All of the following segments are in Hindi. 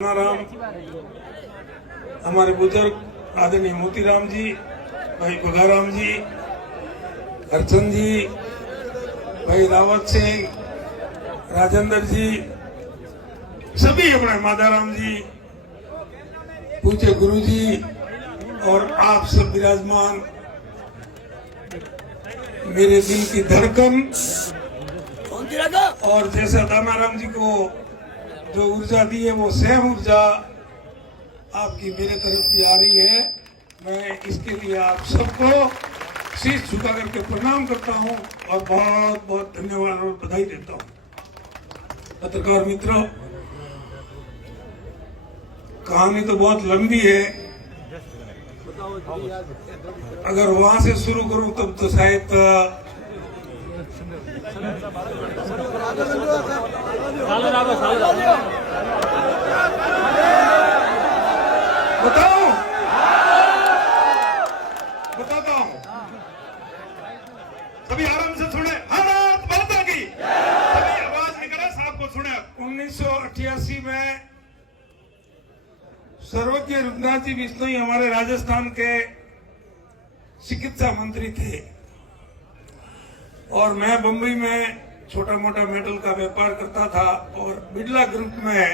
राम हमारे बुजुर्ग आदरणीय मोतीराम जी, भाई भगाराम जी, हरचंद जी, भाई रावत सिंह, राजेंद्र जी, सभी अपने मादाराम जी, पूज्य गुरु जी और आप सब विराजमान, मेरे दिल की धड़कन। और जैसा दानाराम जी को जो ऊर्जा दी है वो सेम ऊर्जा आपकी मेरे तरफ भी आ रही है। मैं इसके लिए आप सबको शीश झुका करके प्रणाम करता हूं और बहुत बहुत धन्यवाद और बधाई देता हूं। पत्रकार मित्रों, कहानी तो बहुत लंबी है, अगर वहां से शुरू करूं तब तो शायद बताता हूं। सभी आराम से सुने, भारत माता की सभी आवाज निकले, साहब को सुने। 1988 में सर्वज्ञ रघुनाथ जी बिश्नोई हमारे राजस्थान के चिकित्सा मंत्री थे और मैं बम्बई में छोटा मोटा मेटल का व्यापार करता था और बिरला ग्रुप में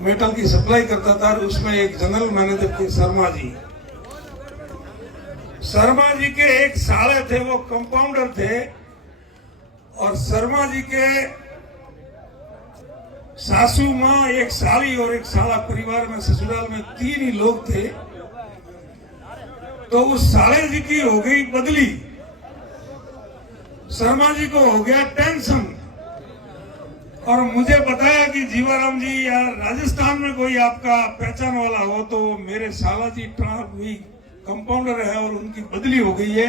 मेटल की सप्लाई करता था। और उसमें एक जनरल मैनेजर थे शर्मा जी। शर्मा जी के एक साले थे, वो कंपाउंडर थे और शर्मा जी के सासू माँ, एक साली और एक साला, परिवार में ससुराल में 3 ही लोग थे। तो उस साले जी की हो गई बदली, शर्मा जी को हो गया टेंशन और मुझे बताया कि जीवाराम जी यार राजस्थान में कोई आपका पहचान वाला हो तो मेरे साला जी भी कंपाउंडर है और उनकी बदली हो गई है।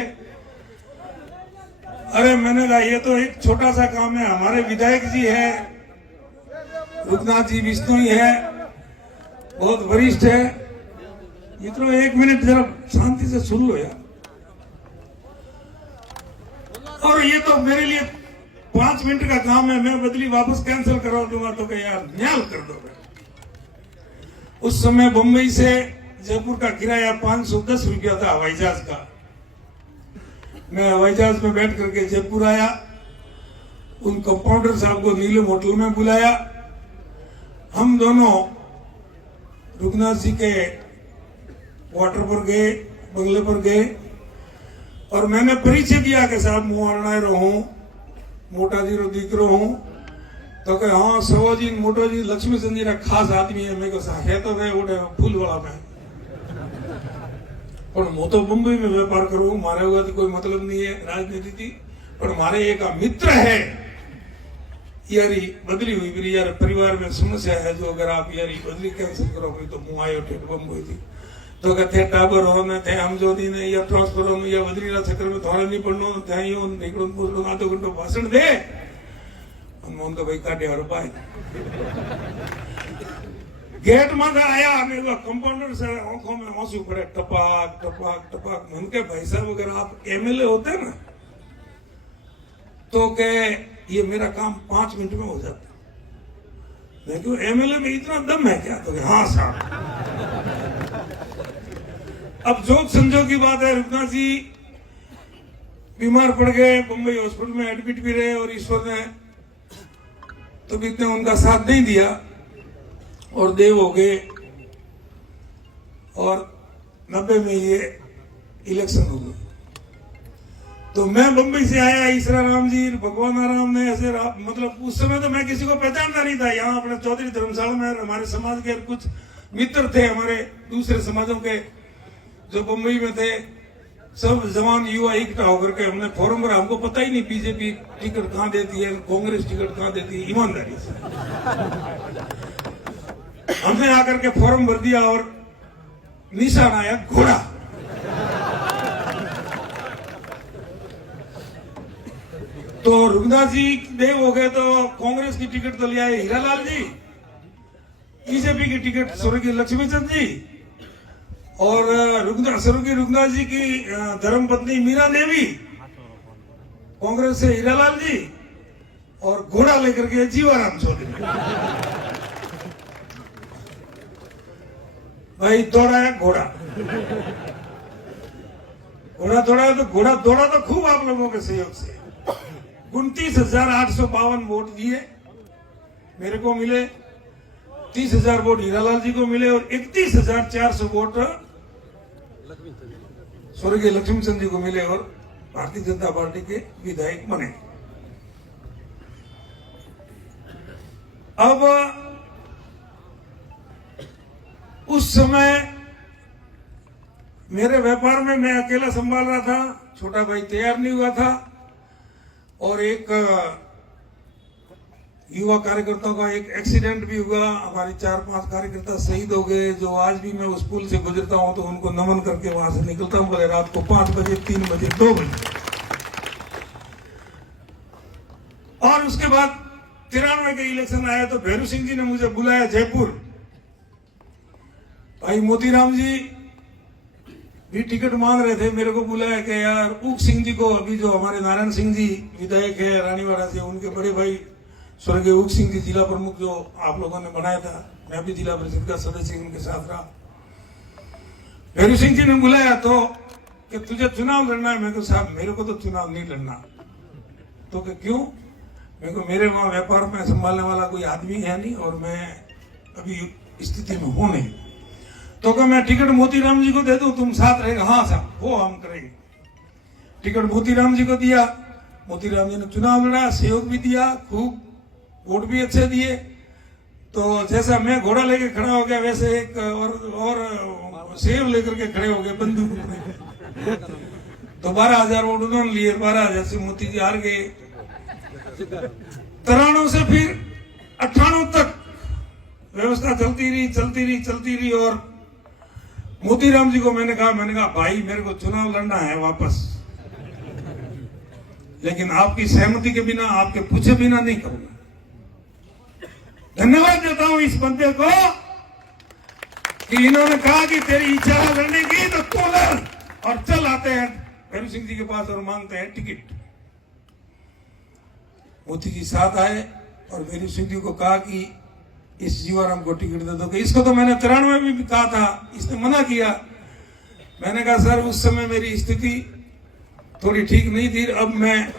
अरे मैंने कहा ये तो एक छोटा सा काम है, हमारे विधायक जी है, रघुनाथ जी बिश्नोई है, बहुत वरिष्ठ है, ये तो 1 मिनट जरा शांति से सुन लो यार। और ये तो मेरे लिए 5 मिनट का काम है, मैं बदली वापस कैंसिल करवा दूंगा तो क्या यार न्याल कर दो। उस समय बंबई से जयपुर का किराया 510 रुपया था हवाई जहाज का। मैं हवाई जहाज में बैठ करके जयपुर आया, उन कंपाउंडर साहब को नीलम होटल में बुलाया, हम दोनों रघुनाथ जी के क्वार्टर पर गए, बंगले पर गए और मैंने परिचय दिया कि साहब मुआरनायरो हूं, मोटा जी रो दीकरो हूं। तो कहे हाँ सवो जी मोटो जी लक्ष्मी चंद जी रा खास आदमी है। मैं कहा है तो वे उड़े फूल वाला में, पर मैं तो मुंबई में व्यापार करूं, मारे होगा तो कोई मतलब नहीं है राजनीति की, पर हमारे एक मित्र है यारी बदली हुई मेरी यार परिवार में समस्या है, जो अगर आप यारी बदली कैंसिल करोगे तो मुँह आयो ठेठ बम्बई थी। तो कहते टाबर होने थे हम जो दिन या ट्रांसफर होने या बदली ना चक्कर में थोड़ा नहीं पड़नो थे यूं निकलो पूछो आधो घंटो भाषण दे हम तो भाई काटे और पाए गेट में आया। हमें कंपाउंडर से आंखों में आंसू पड़े, टपाक टपाक टपाक। मन के भाई साहब अगर आप एमएलए होते ना तो के ये मेरा काम 5 मिनट में हो जाता। मैं क्यों एमएलए में इतना दम है क्या? तो हाँ साहब। अब जोक संजोग की बात है, रघुनाथ जी बीमार पड़ गए, बम्बई हॉस्पिटल में एडमिट भी रहे और ईश्वर ने तो भी इतने उनका साथ नहीं दिया और देव हो गए और 90 में ये इलेक्शन हो गई। तो मैं बम्बई से आया, ईश्वरा राम जी, भगवान राम ने ऐसे मतलब उस समय तो मैं किसी को पहचानता नहीं था। यहाँ अपने चौधरी धर्मशाला में हमारे समाज के कुछ मित्र थे, हमारे दूसरे समाजों के जो बम्बई में थे, सब जवान युवा इकट्ठा होकर के हमने फॉर्म भरा। हमको पता ही नहीं बीजेपी टिकट कहाँ देती है, कांग्रेस टिकट कहाँ देती है, ईमानदारी से हमने आकर के फॉर्म भर दिया और निशान आया घोड़ा। तो रघुनाथ जी देव हो गए तो कांग्रेस की टिकट तो ले आए हीरालाल जी, बीजेपी की टिकट स्वर्गीय लक्ष्मीचंद जी और स्वर्गीय रघुनाथ जी की धर्मपत्नी मीरा देवी, कांग्रेस से हीरालाल जी और घोड़ा लेकर के जीवाराम चौधरी। भाई दौड़ाया घोड़ा, घोड़ा दौड़ाया तो घोड़ा दौड़ा तो खूब आप लोगों के सहयोग से। 29,852 वोट दिए मेरे को मिले, 30,000 वोट हीरालाल जी को मिले और 31,400 वोट स्वर्गीय लक्ष्मीचंद जी को मिले और भारतीय जनता पार्टी के विधायक बने। अब उस समय मेरे व्यापार में मैं अकेला संभाल रहा था, छोटा भाई तैयार नहीं हुआ था और एक युवा कार्यकर्ताओं का एक एक्सीडेंट भी हुआ। हमारे 4-5 कार्यकर्ता शहीद हो गए, जो आज भी मैं उस पुल से गुजरता हूं तो उनको नमन करके वहां से निकलता हूं, भले रात को 5 बजे, 3 बजे, 2 बजे। और उसके बाद 93 के इलेक्शन आया तो भैरू सिंह जी ने मुझे बुलाया जयपुर। भाई मोतीराम जी भी टिकट मांग रहे थे, मेरे को बुलाया कि यार ऊक सिंह जी को, अभी जो हमारे नारायण सिंह जी विधायक है रानीवाड़ा से, उनके बड़े भाई स्वर्गीय ऊक सिंह जी जिला प्रमुख जो आप लोगों ने बनाया था, मैं भी जिला परिषद का सदस्य उनके साथ रहा। भैरू सिंह जी ने बुलाया तो कि तुझे चुनाव लड़ना है। मैं तो साहब मेरे को तो चुनाव नहीं लड़ना। तो कि क्यों? मेरे को मेरे वहां व्यापार में संभालने वाला कोई आदमी है नहीं और मैं अभी स्थिति में हूं नहीं। तो क्या मैं टिकट मोतीराम जी को दे दूं, तुम साथ रहेगा? हाँ साहब वो हम करेंगे। टिकट मोतीराम जी को दिया, मोतीराम जी ने चुनाव लड़ा, सहयोग भी दिया, खूब वोट भी अच्छे दिए। तो जैसा मैं घोड़ा लेके खड़ा हो गया वैसे एक और सेब लेकर के खड़े हो गए बंदूक में। तो 12,000 वोट उन्होंने लिए, 12,000 से मोती जी हार गए। 93 से फिर 98 तक व्यवस्था चलती रही और मोतीराम जी को मैंने कहा भाई मेरे को चुनाव लड़ना है वापस, लेकिन आपकी सहमति के बिना, आपके पूछे बिना नहीं करूंगा। धन्यवाद देता हूं इस बंदे को कि इन्होंने कहा कि तेरी इच्छा है लड़ने की तो तू लड़, और चल आते हैं भैरू सिंह जी के पास और मांगते हैं टिकट। मोती जी साथ आए और भैरू सिंह जी को कहा कि इस जीवाराम को टिकट दे दो। इसको तो मैंने 93 में भी कहा था, इसने मना किया। मैंने कहा सर उस समय मेरी स्थिति थोड़ी ठीक नहीं थी, अब मैं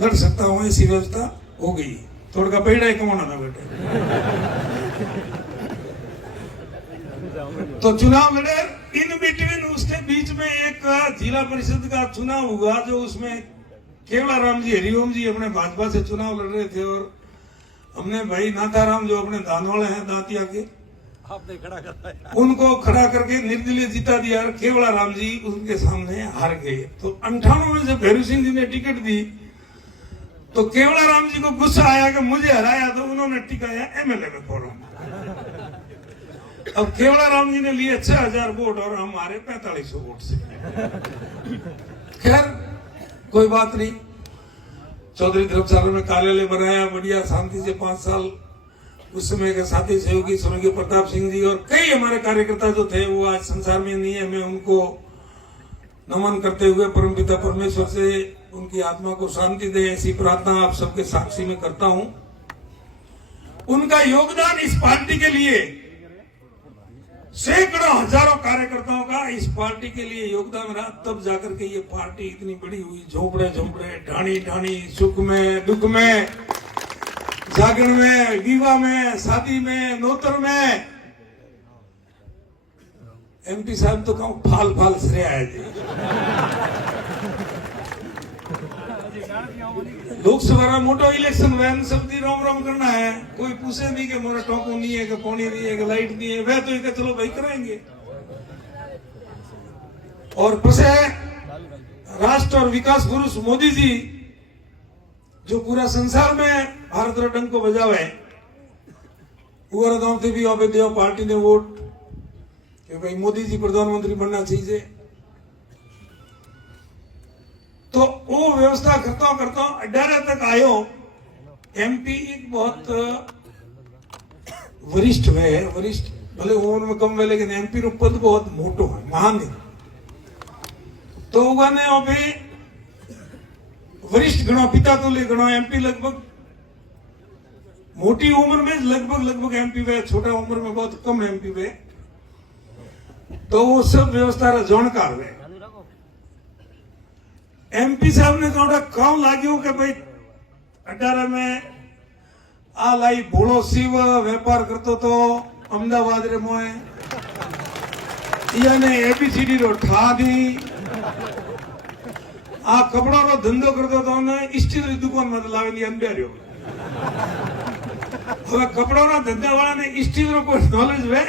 लड़ सकता हूं, ऐसी व्यवस्था हो गई। थोड़ा का पेड़ा ही कमाना था बेटे। तो चुनाव लड़े। इन बिटवीन उसके बीच में एक जिला परिषद का चुनाव हुआ जो उसमें केवलाराम जी हरिओम जी अपने भाजपा से चुनाव लड़ रहे थे और हमने भाई नाथाराम जो अपने दानवाड़े हैं दांतिया के, आपने खड़ा करता उनको खड़ा करके निर्दलीय जिता दिया। केवलाराम जी उनके सामने हार गए। तो 98 में से भैरू सिंह जी ने टिकट दी तो केवलाराम जी को गुस्सा आया कि मुझे हराया, तो उन्होंने टिकाया एमएलए में फॉर्म। अब केवलाराम जी ने लिए 6,000 वोट और हम हारे 4500 वोट से। खैर कोई बात नहीं। चौधरी धर्मशाला में कार्यालय बनाया, बढ़िया शांति से 5 साल। उस समय के साथी सहयोगी स्वर्गीय प्रताप सिंह जी और कई हमारे कार्यकर्ता जो थे वो आज संसार में नहीं है। मैं उनको नमन करते हुए परमपिता परमेश्वर से उनकी आत्मा को शांति दे ऐसी प्रार्थना आप सबके साक्षी में करता हूं। उनका योगदान इस पार्टी के लिए, सैकड़ों हजारों कार्यकर्ताओं का इस पार्टी के लिए योगदान रहा, तब जाकर के ये पार्टी इतनी बड़ी हुई। झोपड़े झोपड़े, ढाणी ढाणी, सुख में दुख में, जागरण में, विवाह में, शादी में, नौतर में। एमपी साहब तो कहूं फाल फाल श्रेय आए थे। लोकसभा मोटो इलेक्शन वैन सबकी रोम रोम करना है, कोई पूछे नहीं कि मोरा टोको नहीं है, कि पानी नहीं है, कि लाइट नहीं है। वह तो चलो भाई करेंगे। और पसे राष्ट्र और विकास पुरुष मोदी जी जो पूरा संसार में भारत रत्न को बजावे, गांव थे भी आप देव पार्टी ने वोट कि भाई मोदी जी प्रधानमंत्री बनना चाहिए। तो वो व्यवस्था करता अड्डारे तक आयो। एमपी एक बहुत वरिष्ठ है, वरिष्ठ भले उम्र में कम है लेकिन एमपी रो पद बहुत मोटो है, महान है। तो उगाने अभी वरिष्ठ गणो पिता तुल्य गणो एमपी लगभग मोटी उम्र में लगभग एमपी वे, छोटा उम्र में बहुत कम एमपी वे, तो वो सब व्यवस्था रा जानकार वे। एमपी साहब ने कहा काम लाग्यो कि भाई 18 में आ लाई भोलो शिव व्यापार करतो तो अहमदाबाद रे मोए याने एबीसीडी रो ठा दी आ कपड़ा रो धंधो करतो तो ने स्टील री दुकान में लावेली अनबेरियो। હવે કપડાના ધંધાવાળાને સ્ટીલનો કોઈ નોલેજ વે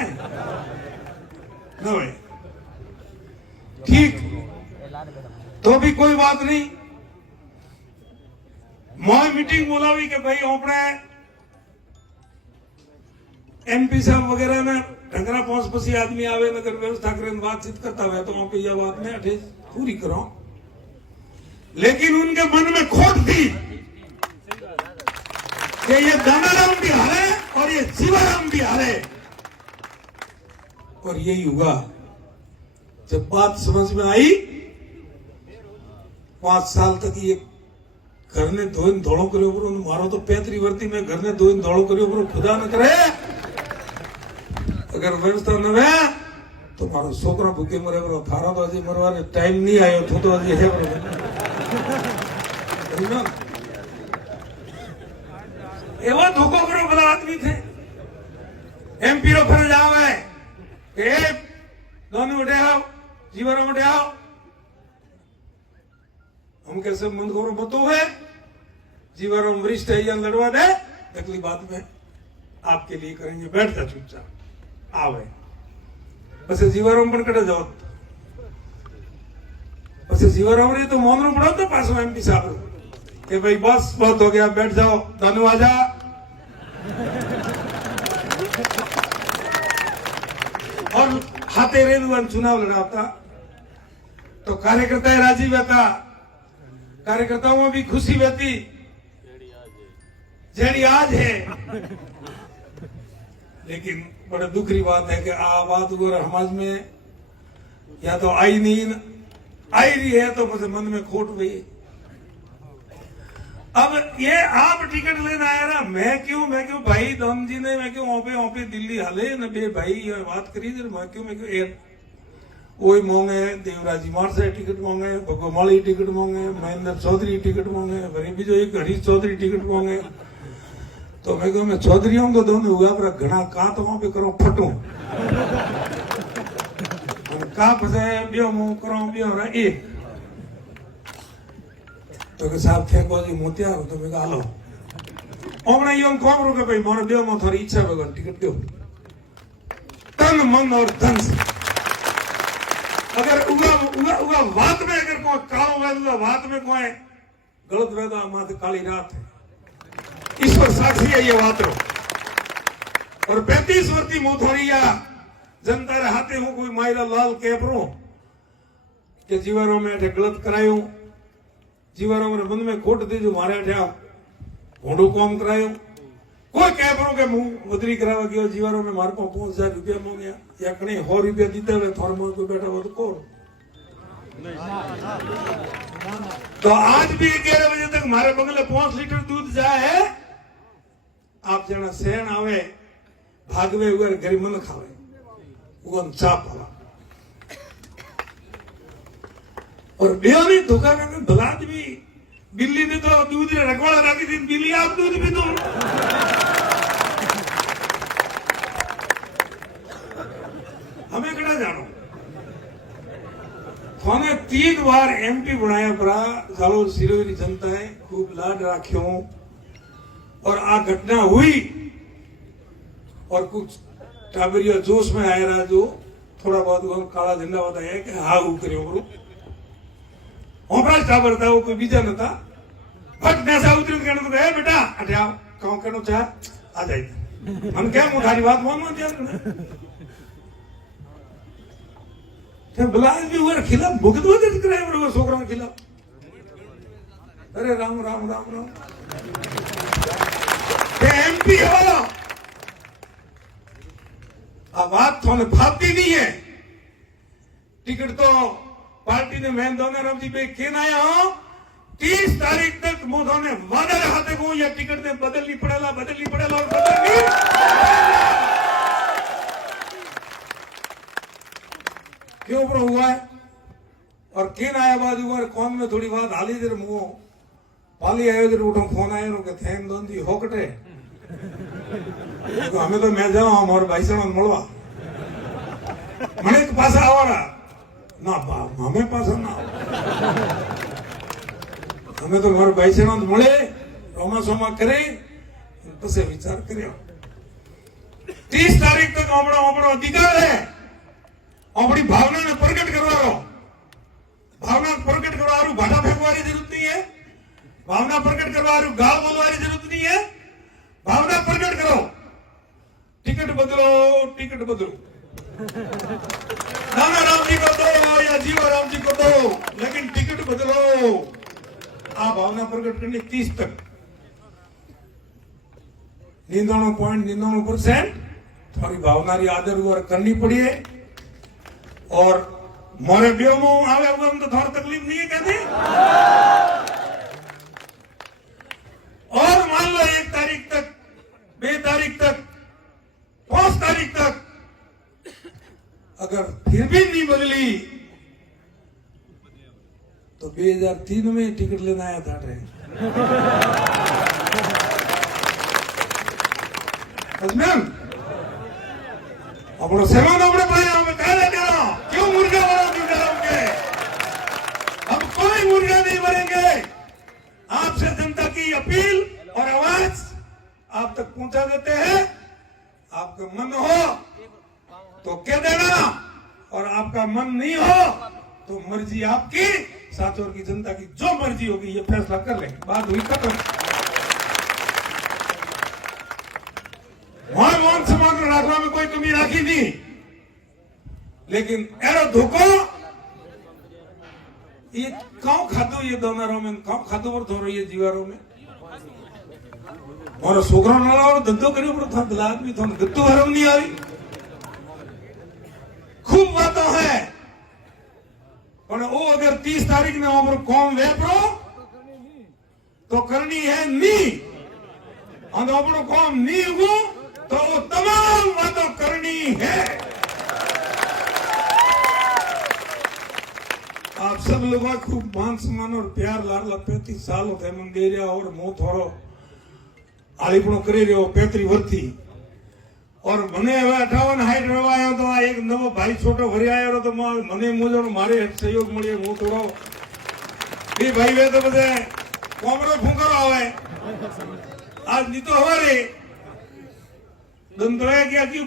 ન હોય, ठीक तो भी कोई बात नहीं। मोय मीटिंग बोलावी के भाई આપણે एमपी साहब वगैरह में ढंगरा पहुंच पसी आदमी आवे नगर व्यवस्था करें बातचीत करता हुआ तो वहां पे यह बात में अठे पूरी करो, लेकिन उनके मन में खोट थी कि ये दानाराम भी हारे और ये जीवाराम भी हारे। और यही हुआ जब बात समझ में आई। 5 साल तक ये घर ने धोइन धोड़ो करो पर मारो तो 35 वर्ती में घर ने धोइन धोड़ो करो पर खुदा न करे अगर व्यवस्था न वे तो मारो छोकरा भूखे मरे बरो थारा तो अजी मरवाने टाइम नहीं आयो थो तो अजी है बरो एवा धोखो करो भला आदमी थे। एमपी रो फर्ज आवे के दोनों उठे आओ जीवन उठे आओ, हम कैसे मंद करो बतो है जीवन वरिष्ठ है या लड़वा दे अगली बात में आपके लिए करेंगे, बैठ जा चुपचाप आवे बस जीवाराम पण कटे जाओ बस जीवाराम रे तो मौन पड़ो तो पास में एमपी साहब कि भाई बस बहुत हो गया बैठ जाओ धन्यवाद आ और हाथे रेलुआन चुनाव लड़ाता तो कार्यकर्ता राजी रहता, कार्यकर्ताओं में भी खुशी रहती जेड़ी आज है। लेकिन बड़ा दुख की बात है कि आ बात समाज में या तो आई नहीं आई रही है तो मुझे मन में खोट हुई। अब ये आप टिकट लेना आया ना मैं क्यों भाई दम जी ने मैं क्यों ओपे दिल्ली हाले न बे भाई ये बात करी मैं क्यों वही मोंगे देवराज जी मार से टिकट मोंगे भगोमाली टिकट मोंगे महेंद्र चौधरी टिकट मोंगे वरी भी जो एक हरीश चौधरी टिकट मोंगे तो मैं कहूँ मैं चौधरी हूँ तो दोनों हुआ पर घना कहा तो वहां पे करो फटू कहा फसे बियो मुंह करो बियो रहा एक तो के साहब थे को जी मोतिया हो तो मैं कहा लो ओमने यूं कौन रुके भाई मोर बियो में थोड़ी इच्छा भगवान टिकट दो तन मन और धन से अगर उगा बात में अगर कोई कालो वेदा बात में कोई गलत वेदा मात काली रात है ईश्वर साक्षी है ये बात और 35 वर्षी मोथोरिया जनता रे हाथे हूं कोई मायरा लाल कैपरो के जीवनों में गलत करायो जीवनों में मन में खोट दी जो मारे ठा घोड़ो कॉम करायो कोई कैपरो के मुंह बदरी करावा गयो जीवनों में मार को 5000 रुपया मांगया या कने 100 रुपया दीते हुए थोर में कोई बैठा हो तो कौन तो आज भी 11 बजे तक मारे बंगले 5 लीटर दूध जाए है आप जना सहन आवे भागवे उगर गरीब मन खावे उगन चाप हवा और बेहोनी धोखा में भलाद भी बिल्ली ने तो दूध रे रखवाड़ा रखी थी बिल्ली आप दूध भी दो हमें कड़ा जानो थाने 3 बार एमपी बनाया पड़ा जालोर सिरोही जनता है खूब लाड राख्यो और आ घटना हुई और कुछ टाबरिया जोश में आया रहा जो थोड़ा बहुत काला झंडा बताया कि हाँ वो करियो करो ओपराज टाबर था वो कोई बीजा न था बट नैसा उतरित कहने तो कहे बेटा अटे आओ कौन कहना चाह आ जाए हम क्या मुठारी बात मान दिया बिलास भी हुआ खिलाफ भुगत वजह कराए बरोबर छोकरा के खिलाफ अरे राम राम राम राम एमपी हो अब बात थोड़े भापती नहीं है टिकट तो पार्टी ने मैं दोनों राम जी पे केन आया हो 30 तारीख तक मोदी ने वादा रहा था वो ये टिकट ने बदलनी पड़ेगा और बदलनी। क्यों पर हुआ है और किन आया बाद हुआ कौन में थोड़ी बात हाली देर मुंह पाली आयो देर उठो फोन आयो के थैन दोन दी होकटे तो हमें तो मैं जाऊं हमारे भाई से મળવા મને એક પાછા આવવાના ના બાપ અમે પાછા ના અમે તો મારા ભાઈ से મળે રોમા સોમા કરે પછી વિચાર કર્યો 30 તારીખ તક આપણો અધિકાર है अपनी भावना ने प्रकट करवारो भावना प्रकट करवारू भाटा फेंकवारी जरूरत नहीं है भावना प्रकट करवारू गाल बोलवारी जरूरत नहीं है भावना प्रकट करो टिकट बदलो नाना राम जी को दो या जीवा राम जी को दो लेकिन टिकट बदलो आ भावना प्रकट करनी 30 तक 99% थोड़ी भावना री आदर करनी पड़ी है और मोरे ब्यो में आवे हुए तो थोड़ी तकलीफ नहीं है कहते और मान लो 1 तारीख तक 2 तारीख तक 5 तारीख तक अगर फिर भी नहीं बदली तो 2003 में टिकट लेना आया था अपना सेवन अपने पाए हमें कह देते हो क्यों मुर्गा बनाओगे हम कोई मुर्गा नहीं बनेंगे आपसे जनता की अपील और आवाज आप तक पहुंचा देते हैं आपका मन हो तो कह देना और आपका मन नहीं हो तो मर्जी आपकी साचौर की जनता की जो मर्जी होगी ये फैसला कर लेंगे बात हुई खत्म मान सम्मान रखने में कोई कमी राखी नहीं लेकिन एरो धोखो ये कौन खातो ये दोनों में कौन खातो पर थोड़ा ये जीवारों में और छोकरा नाला और धंधो करियो पर था दलाल भी थोड़ा गत्तू हरम नहीं आई खूब बातों है पर वो अगर 30 तारीख में वहां पर कौन वेपरो तो करनी है नहीं और अपनो कौन नहीं हो तो वो तमाम बातों करनी है आप सब लोगों को खूब मान सम्मान और प्यार लाडला 35 साल होते मन दे रहा और मुंह थोड़ो आलीपणो करे रहो 35 वर्षी और मने હવે 58 હાઈટ રહેવા આવ્યો તો આ એક નવો ભાઈ છોટો ભરી આવ્યો તો મને મુજણ મારે સહયોગ મળ્યો હું થોડો એ ભાઈ વે તો બધે કોમરો ફૂંકરો આવે आज नहीं तो हमारे दंतरा क्या क्यों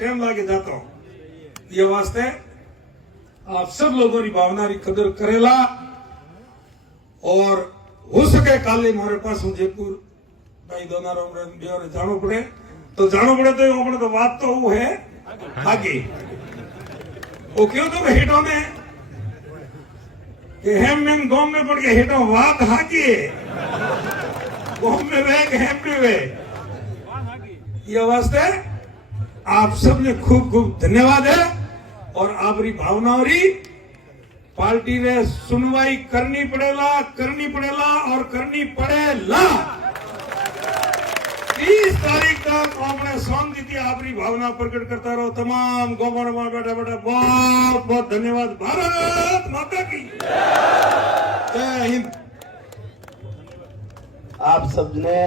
टाइम लागे जाता हूं ये वास्ते आप सब लोगों की भावना की कदर करेला और हो सके काले मारे पास हूँ जयपुर भाई दोनाराम रे जानो पड़े तो अपने तो बात तो वो है आगे वो क्यों तो हेटो ने कि हेम गांव में पड़ के हेटो बात हाकी गांव में वेग हेम में वे ये वास्ते आप सबने खूब खूब धन्यवाद है और आपरी भावनाओं री पार्टी ने सुनवाई करनी पड़ेला और करनी पड़ेला 30 तारीख तक आपने शांति थी आपरी भावना प्रकट करता रहो तमाम गवर्नर में बैठा बहुत बहुत धन्यवाद भारत माता की जय हिंद आप सबने